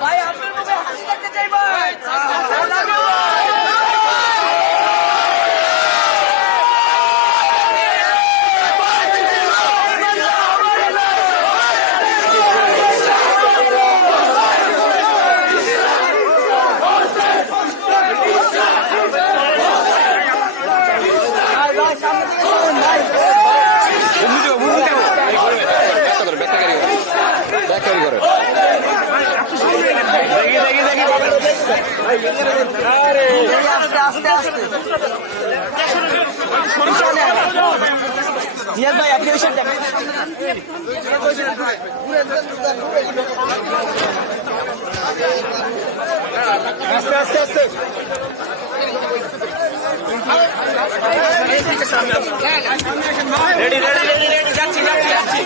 ভাই আপনার মুখে হাসি দেখতে চাই ভাই। আস্তে আস্তে জিয়াদ ভাই আপনি এসে দেখেন আস্তে আস্তে আস্তে রেডি রেডি রেডি রেডি যাচ্ছি যাচ্ছি যাচ্ছি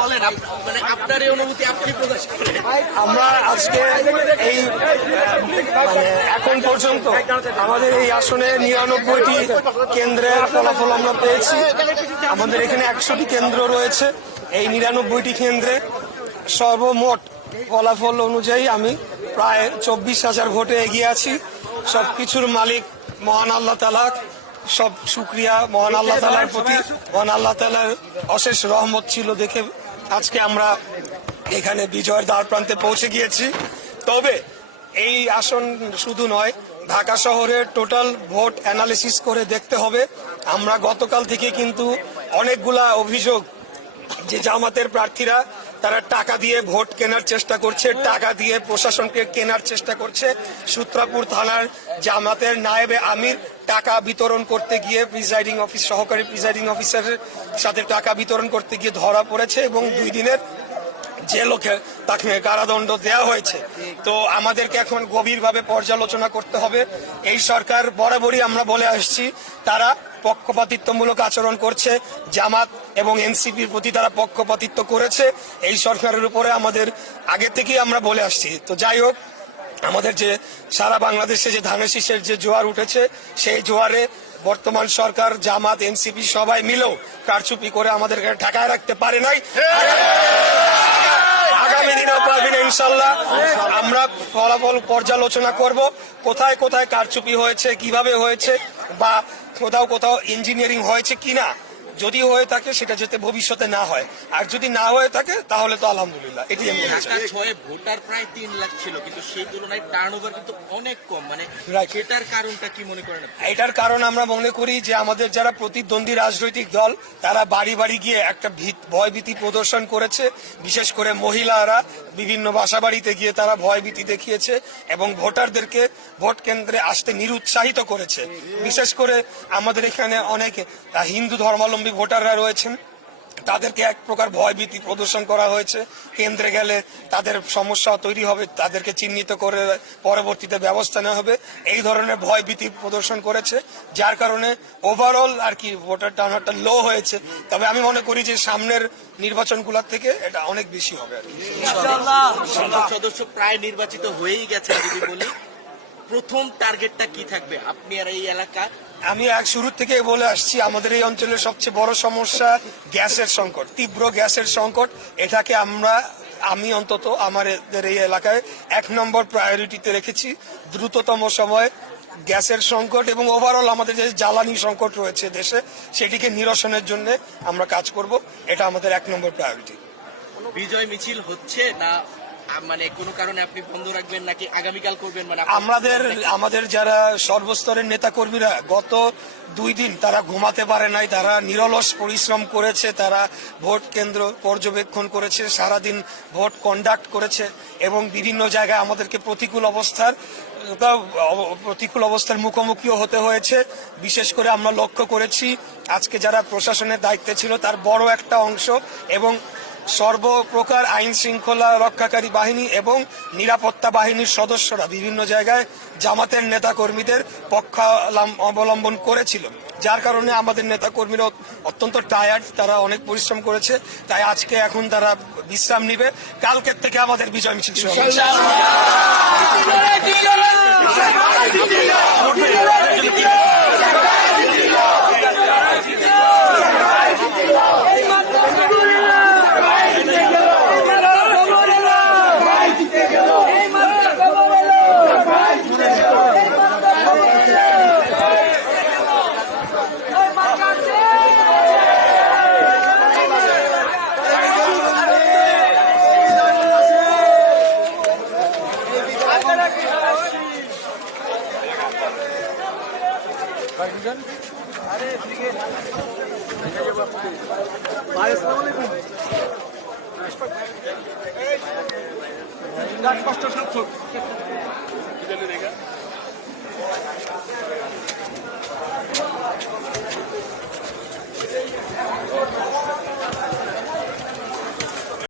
বলেন মানে আপনার এই অনুভূতি আপনি প্রকাশ করেন। আমরা আজকে এই মানে এখন পর্যন্ত আমাদের এই আসনে ৯৯টি কেন্দ্রের ফলাফল আমরা পেয়েছি। আমাদের এখানে ১০০টি কেন্দ্র রয়েছে। এই ৯৯টি কেন্দ্রে সর্বমোট ফলাফল অনুযায়ী আমি প্রায় ২৪,০০০ ভোটে এগিয়ে আছি। সবকিছুর মালিক মহান আল্লাহ তাআলা, সব শুকরিয়া মহান আল্লাহ তাআলার প্রতি। মহান আল্লাহ তাআলার অশেষ রহমত ছিল দেখে আজকে আমরা এখানে বিজয়ের দ্বার প্রান্তে পৌঁছে গিয়েছি। তবে এই আসন শুধু নয়, ঢাকা শহরের টোটাল ভোট অ্যানালিসিস করে দেখতে হবে। আমরা গতকাল থেকে কিন্তু অনেকগুলা অভিযোগ যে জামাতের প্রার্থীরা তারা টাকা দিয়ে ভোট কেনার চেষ্টা করছে, টাকা দিয়ে প্রশাসনকে কেনার চেষ্টা করছে। সূত্রাপুর থানার জামাতের নায়েবে আমির টাকা বিতরণ করতে গিয়ে সহকারী প্রিজাইডিং অফিসারের সাথে টাকা বিতরণ করতে গিয়ে ধরা পড়েছে এবং 2 দিনের জেলকে তাকে কারাদণ্ড দেওয়া হয়েছে। তো আমাদেরকে এখন গভীরভাবে পর্যালোচনা করতে হবে। এই সরকার বরাবরই আমরা বলে আসছি তারা পক্ষপাতিত্বমূলক আচরণ করছে, জামাত এবং এনসিপির প্রতি তারা পক্ষপাতিত্ব করেছে। এই সরকারের উপরে আমাদের আগে থেকেই আমরা বলে আসছি। তো যাই হোক, আমাদের যে সারা বাংলাদেশে যে ধানের শীষের যে জোয়ার উঠেছে, সেই জোয়ারে বর্তমান সরকার, জামাত, এনসিপি সবাই মিলেও কারচুপি করে আমাদেরকে ঠেকায় রাখতে পারে নাই। আগামী দিনেও পারবে না ইনশাল্লাহ। আমরা ফলাফল পর্যালোচনা করব, কোথায় কোথায় কারচুপি হয়েছে, কিভাবে হয়েছে, বা কোথাও ইঞ্জিনিয়ারিং হয়েছে কিনা। যদি হয়ে থাকে সেটা যাতে ভবিষ্যতে না হয়, আর যদি না হয়ে থাকে তাহলে তো আলহামদুলিল্লাহ। এটি আমি বলতে চাই। ঢাকা 6 ভোটার প্রায় 3 লাখ ছিল, কিন্তু সেই তুলনায় টার্নওভার কিন্তু অনেক কম। মানে Right. সেটার কারণটা কি মনে করেন আপনি? এটার কারণ আমরা মনে করি যে আমাদের যারা প্রতিদ্বন্দ্বী রাজনৈতিক দল তারা বাড়ি বাড়ি গিয়ে একটা ভয়ভীতি প্রদর্শন করেছে। বিশেষ করে মহিলারা বিভিন্ন বাসাবাড়িতে গিয়ে তারা ভয়ভীতি দেখিয়েছে এবং ভোটারদেরকে ভোট কেন্দ্রে আসতে নিরুৎসাহিত করেছে। বিশেষ করে আমাদের এখানে অনেক হিন্দু ধর্মাবলম্বী ভোটাররা রয়েছেন, তাদেরকে এক প্রকার ভয়ভীতি প্রদর্শন করা হয়েছে। কেন্দ্রে গেলে তাদের সমস্যা তৈরি হবে, তাদেরকে চিহ্নিত করে পরবর্তীতে ব্যবস্থা নেওয়া হবে, এই ধরনের ভয়ভীতি প্রদর্শন করেছে, যার কারণে ওভারঅল আর কি ভোটার টার্নআউটটা লো হয়েছে। তবে আমি মনে করি যে সামনের নির্বাচনগুলোর থেকে এটা অনেক বেশি হবে আর কি। সংসদ সদস্য প্রায় নির্বাচিত হয়েই গেছে। যদি বলি প্রথম টার্গেটটা কি থাকবে আপনি আর এই এলাকা? আমি শুরু থেকে বলে আসছি, আমাদের এই অঞ্চলের সবচেয়ে বড় সমস্যা গ্যাসের সংকট, তীব্র গ্যাসের সংকট। এটাকে আমি অন্তত আমাদের এই এলাকায় 1 নম্বর প্রায়োরিটিতে রেখেছি। দ্রুততম সময়ে গ্যাসের সংকট এবং ওভারঅল আমাদের যে জ্বালানি সংকট রয়েছে দেশে, সেটিকে নিরসনের জন্য আমরা কাজ করব। এটা আমাদের 1 নম্বর প্রায়োরিটি। বিজয় মিছিল হচ্ছে না, মানে কোনো কারণে আপনি বন্ধ রাখবেন নাকি আগামীকাল করবেন? মানে আমাদের যারা সর্বস্তরের নেতা কর্মীরা গত 2 দিন তারা ঘুমাতে পারে নাই, তারা নিরলস পরিশ্রম করেছে, তারা ভোট কেন্দ্র পর্যবেক্ষণ করেছে, সারাদিন ভোট কন্ডাক্ট করেছে এবং বিভিন্ন জায়গায় আমাদেরকে প্রতিকূল অবস্থার মুখোমুখিও হতে হয়েছে। বিশেষ করে আমরা লক্ষ্য করেছি আজকে যারা প্রশাসনের দায়িত্বে ছিল তার বড় একটা অংশ এবং সর্বপ্রকার আইন শৃঙ্খলা রক্ষাকারী বাহিনী এবং নিরাপত্তা বাহিনীর সদস্যরা বিভিন্ন জায়গায় জামাতের নেতা কর্মীদের পক্ষ অবলম্বন করেছিল, যার কারণে আমাদের নেতা কর্মীরা অত্যন্ত টায়ার্ড, তারা অনেক পরিশ্রম করেছে। তাই আজকে এখন তারা বিশ্রাম নিবে, কালকের থেকে আমাদের বিজয় মিছিল শুরু হবে।